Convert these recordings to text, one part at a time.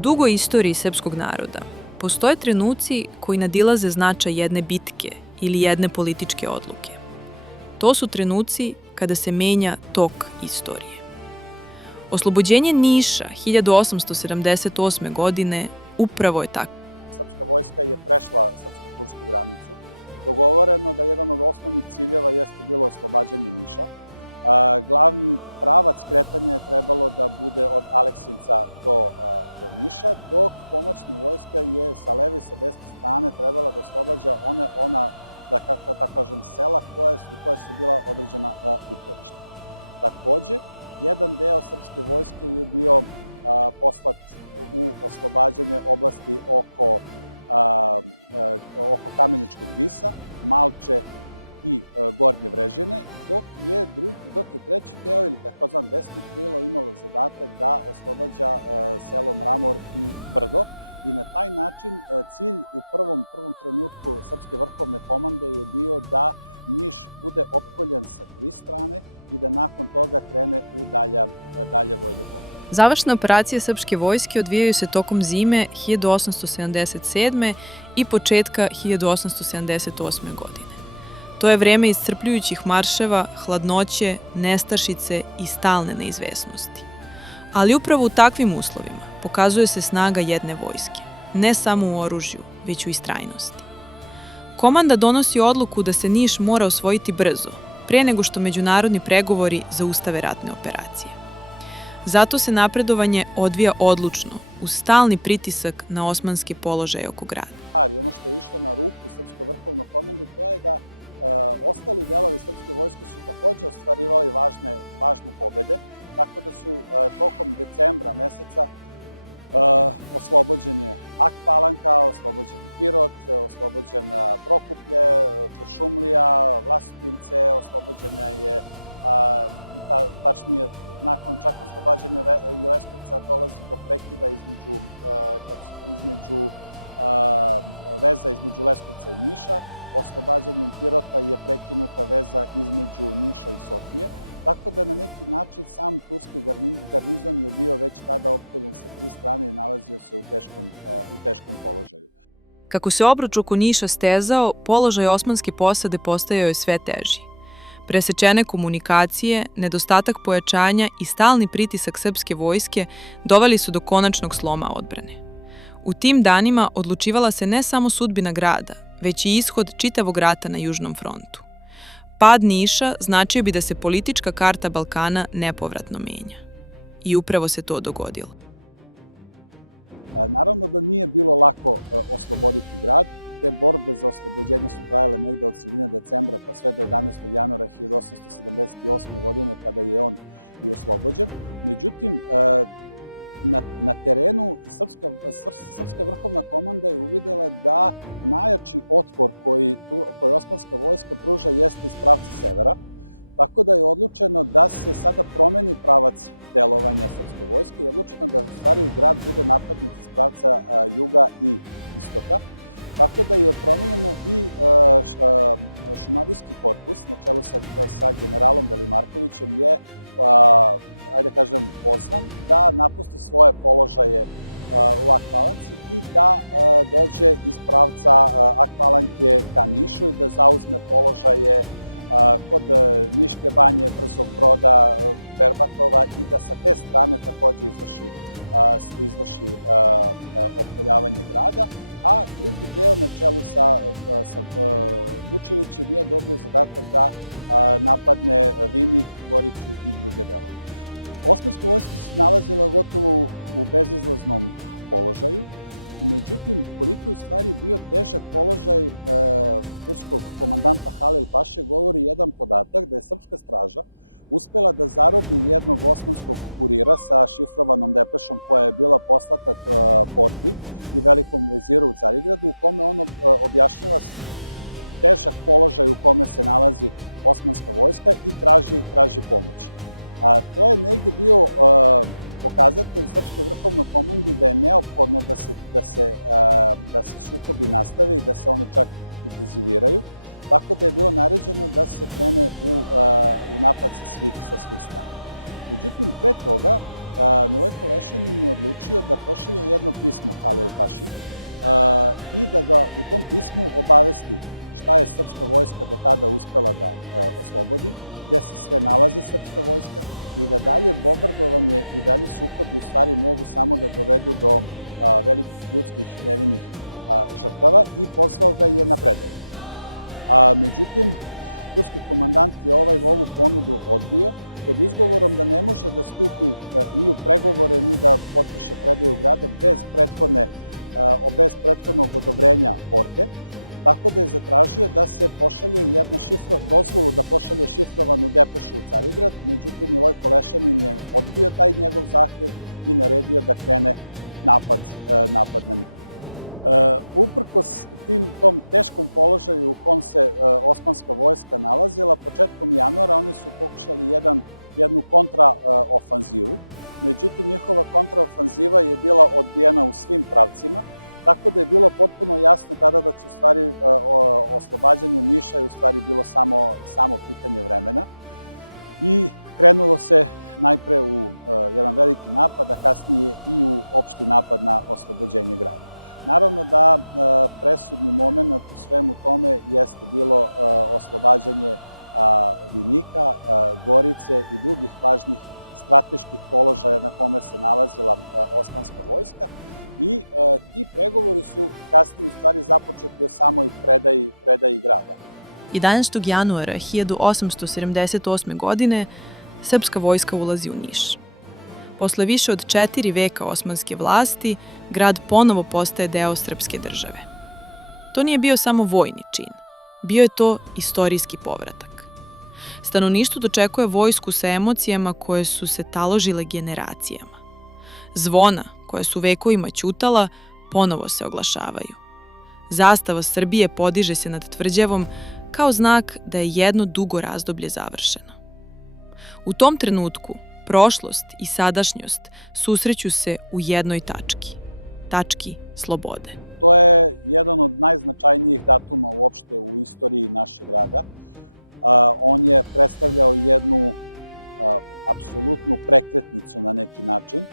dugoj istoriji srpskog naroda postoje trenuci koji nadilaze značaj jedne bitke ili jedne političke odluke. To su trenuci kada se menja tok istorije. Oslobođenje Niša 1878. godine upravo je tako. Srpska vojska je prešla srpsko-tursku granicu. Dogovoreno da jedan od osnovnih ciljeva jeste bilo oslobađanje Niša. Glavni pravac kretanja je trebalo da bude od Aleksinca do Niša, dok pomoćna vojska je sa leve i sa desne strane trebala da oslobađa ona da kažem, sela koja su bila određena uporišta. Takođe, jedan deo srpske vojske je bio poslat u oslobađanje oblasti oko Kameničkog visa, Malče i Gornje Vrežine, dok je treći deo ili takozvan desni krilo imalo zadatak da oslobađa selo Mramor i Brdo. I na taj način cilj u prvom trenutku Srpske vrhovne komande je bio da Niš bude opkoljen sa 3 strane i da nakon toga krene u dalje vojne pokrete. Završne operacije srpske vojske odvijaju se tokom zime 1877. i početka 1878. godine. To je vreme iscrpljujućih marševa, hladnoće, nestašice i stalne neizvesnosti. Ali upravo u takvim uslovima pokazuje se snaga jedne vojske, ne samo u oružju, već u istrajnosti. Komanda donosi odluku da se Niš mora osvojiti brzo, pre nego što međunarodni pregovori zaustave ratne operacije. Zato se napredovanje odvija odlučno, uz stalni pritisak na osmanski položaj oko grada. I ono što je išlo na ruku Srpskoj vrhovnoj komandi, to je da ostali delovi srpske vojske su takođe ostvarivali važne pobede, tako da su tokom decembra meseca oslobođen je Ak Palanka, oslobođen je Pirot, oslobođen Prokuplje, Kuršumlija, Vlasotince, oslobođena je, tačnije nakon čak oslobađanja Leskovca dolazi do prekida između veza između Leskovca i Niša. Oslobađanjem Pirota je prekinuta veza između Niša i Sofije, tako da na neki način sam turski garnizon je bio već tada opkoljen sa 3 strane i nalazio se u teškom položaju. Kako se obruč oko Niša stezao, položaj osmanske posade postajao je sve teži. Presečene komunikacije, nedostatak pojačanja i stalni pritisak srpske vojske doveli su do konačnog sloma odbrane. U tim danima odlučivala se ne samo sudbina grada, već i ishod čitavog rata na Južnom frontu. Pad Niša značio bi da se politička karta Balkana nepovratno menja. I upravo se to dogodilo. Naravno da nije bilo lako osloboditi grad. Te borbe za oslobođenje su trajale negde od sredine decembra pa sve do 11. januara 1878. godine kada je on i oslobođen. Međutim, na terenu Srpska vrhovna komanda je uvidela da najjači otpor koji osmanska vojska pruža jeste iz pravca severa, tako da je odlučeno da se sada promeni pravac delovanja srpske vojske i odlučeno da u stvari grad bude napadnut iz pravca juga i istoka. Tako da je promenjeno i Šumadijski korpus na čelu sa generalom Belimarkovićem je pozvan da napusti svoje položaje u Ak Palanci i da dođe iz pravca Ak Palanke ka Nišu i da zauzme položaje kod Niške banje, Brzog Broda, Berbatova i da sa te strane takođe izvrši opkoljavanje grada, a drugi deo na čelu sa Vučevićem je dobio zadatak da napadne Vinik, Goricu i druge delove. Osmanska vojska se nalazila gotovo u bezizlaznom položaju, međutim, koliko je u stvari bio težak položaj turskog komandanta Halil Paše govori jedan podatak da je srpska straža uspela da zarobi jednog osmanskog kurira sa šifrovanom depešom koja je bila poslata Porti i velikom veziru u Carigradu, u kome on objašnjava težak položaj u kome se nalazi osmanska vojska i traži pomoć. To je negde bio pokazatelj Srpskoj vrhovnoj komandi da je neophodno da se sukobi nastave i da se oni čak intenziviraju, tako da je bilo naređeno da se krene u napad sa svih strana. Međutim, pre toga Milojko Lešanin je odlučio da pošalje jedno pismo Halil Paši i da ga u tom pismu obavesti šta je srpska vojska do tada uspela da oslobodi, gde se sve nalazi srpska vojska i da dalje bombardovanje i dalje sukobi u stvari mogu samo da dovedu do velikih ljudskih nevinih žrtava i pozvao ga je na predaju. Međutim, turski komandant je ovu ponudu odbio pod izgovorom da ne može da stupi ni u pregovore ni da potpiše predaju grada bez prethodnog odobrenja Porte, tako da je zatražio da se pošalje dozvolu da pošalje šifrovanu depešu u Carigrad, međutim Milojko Lešanin je odbio taj njegov zahtev i naredio da krene napad na njih. Uprkos tom teškom položaju u kom se osmanska vojska nalazila, početkom januara oni su pokušali jednu kontraofanzivu, međutim njihova kontraofanziva je bila odbijena u svim pravcima, tako da je bilo potpuno jasno tada da će u stvari oslobađanje Niša je u stvari bilo samo pitanje vremena i krenulo se najpre u jedan veliki napad, a kasnije i u opšti napad na oslobođenje grada. Naravno da presudni moment u svemu tome jeste bilo oslobađanje Vinika, Gorice i drugih važnih strateških položaja na kome se nalazila osmanska vojska i ti pregovori su kasnije u stvari započeti o samoj predaji grada. 11. januara 1878. godine srpska vojska ulazi u Niš. Posle više od 4 veka osmanske vlasti, grad ponovo postaje deo srpske države. To nije bio samo vojni čin, bio je to istorijski povratak. Stanovništvo dočekuje vojsku sa emocijama koje su se taložile generacijama. Zvona, koja su vekovima ćutala, ponovo se oglašavaju. Zastava Srbije podiže se nad tvrđavom kao znak da je jedno dugo razdoblje završeno. U tom trenutku prošlost i sadašnjost susreću se u jednoj tački slobode. To je jedan od najznačajnijih datuma uopšte u istoriji našeg grada. On je predstavljao jednu apsolutnu prekretnicu na neki način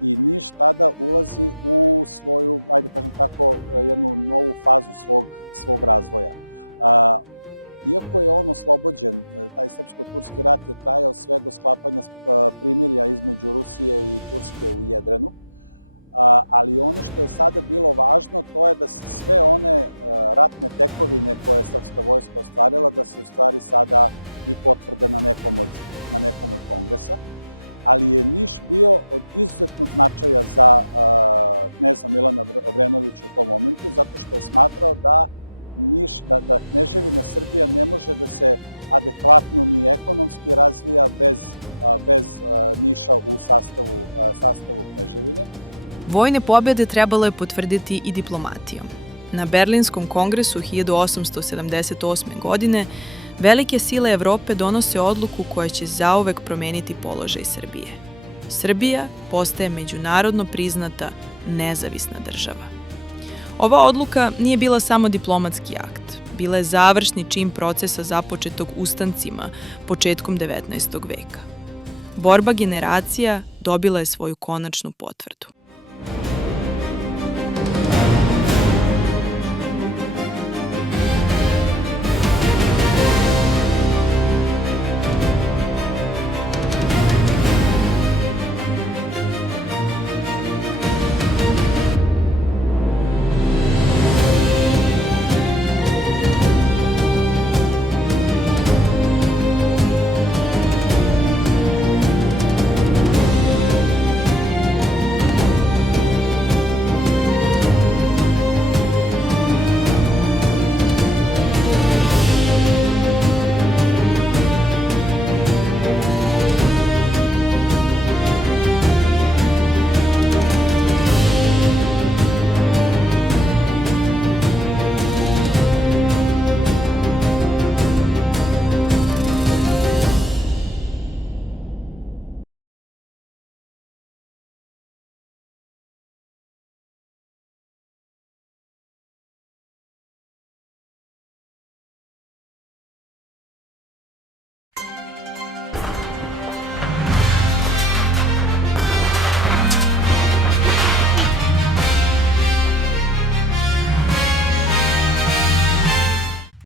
i Niš tada ulazi u svoju, ajde kažem tako, jednu novu fazu svog razvoja. Iako je on oslobođen, taj srpsko-turski rat je trajao sve do sklapanja primirja između Rusije i Turske u Jedrenu, ali ono što je sada bilo važno to je da se sve one ratne tekovine koje je srpska vojska ostvarila, da se u stvari sada i potvrde na nekom od kongresa, ali je Niš bio od izuzetnog značaja za kneza Milana Obrenovića u tom momentu, zato što je smatrao da da Kneževina Srbija ne može da se adekvatno ni ekonomski razvija bez Niša u sastavu Kneževine. Vojne pobjede trebalo je potvrditi i diplomatijom. Na Berlinskom kongresu 1878. godine velike sile Evrope donose odluku koja će zauvek promeniti položaj Srbije. Srbija postaje međunarodno priznata nezavisna država. Ova odluka nije bila samo diplomatski akt, bila je završni čin procesa započetog ustancima početkom 19. veka. Borba generacija dobila je svoju konačnu potvrdu.